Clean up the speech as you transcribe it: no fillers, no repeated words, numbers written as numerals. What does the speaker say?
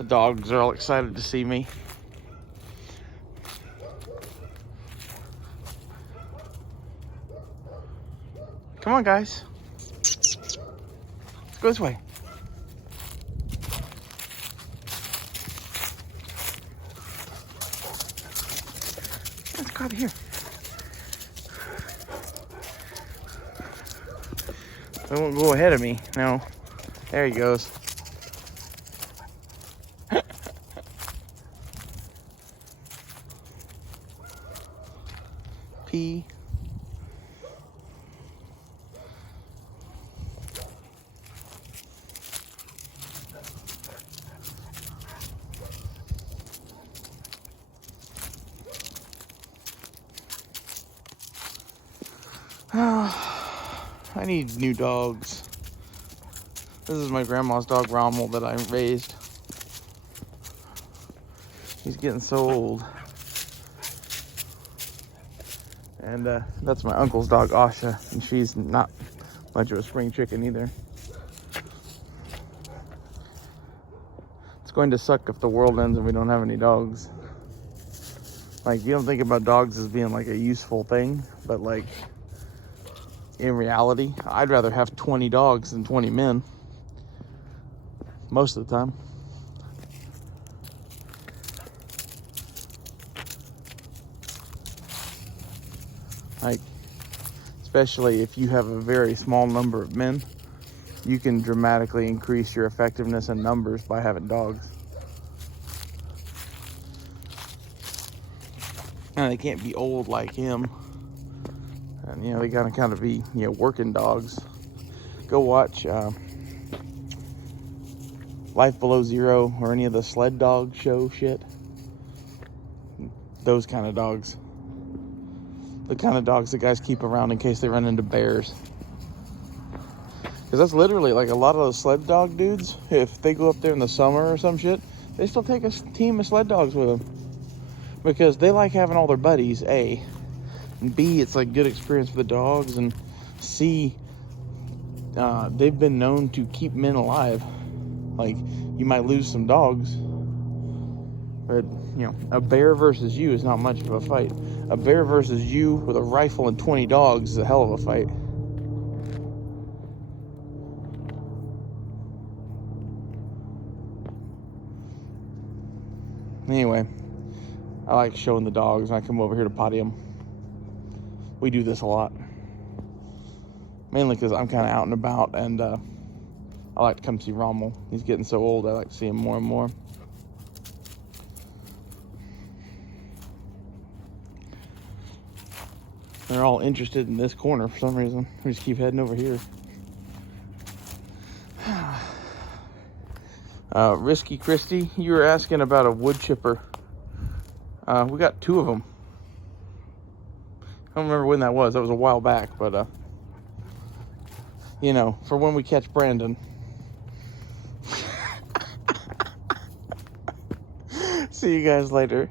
The dogs are all excited to see me. Come on, guys. Let's go this way. Let's go over here. They won't go ahead of me. No. There he goes. P. I need new dogs. This is my grandma's dog, Rommel, that I raised. He's getting so old. And that's my uncle's dog, Asha, and she's not much of a spring chicken either. It's going to suck if the world ends and we don't have any dogs. Like, you don't think about dogs as being like a useful thing, but like, in reality, I'd rather have 20 dogs than 20 men. Most of the time. Like, especially if you have a very small number of men, you can dramatically increase your effectiveness in numbers by having dogs. And they can't be old like him. And, you know, they gotta kind of be, you know, working dogs. Go watch Life Below Zero or any of the sled dog show shit. Those kind of dogs. The kind of dogs that guys keep around in case they run into bears. Because that's literally, like, a lot of those sled dog dudes, if they go up there in the summer or some shit, they still take a team of sled dogs with them. Because they like having all their buddies, A. And B, it's like good experience for the dogs. And C, they've been known to keep men alive. Like, you might lose some dogs, but, you know, a bear versus you is not much of a fight. A bear versus you with a rifle and 20 dogs is a hell of a fight. Anyway, I like showing the dogs, and I come over here to potty them. We do this a lot. Mainly because I'm kind of out and about, and I like to come see Rommel. He's getting so old, I like to see him more and more. They're all interested in this corner for some reason. We just keep heading over here. Risky Christie, you were asking about a wood chipper. We got 2 of them. I don't remember when that was. That was a while back, but you know, for when we catch Brandon. See you guys later.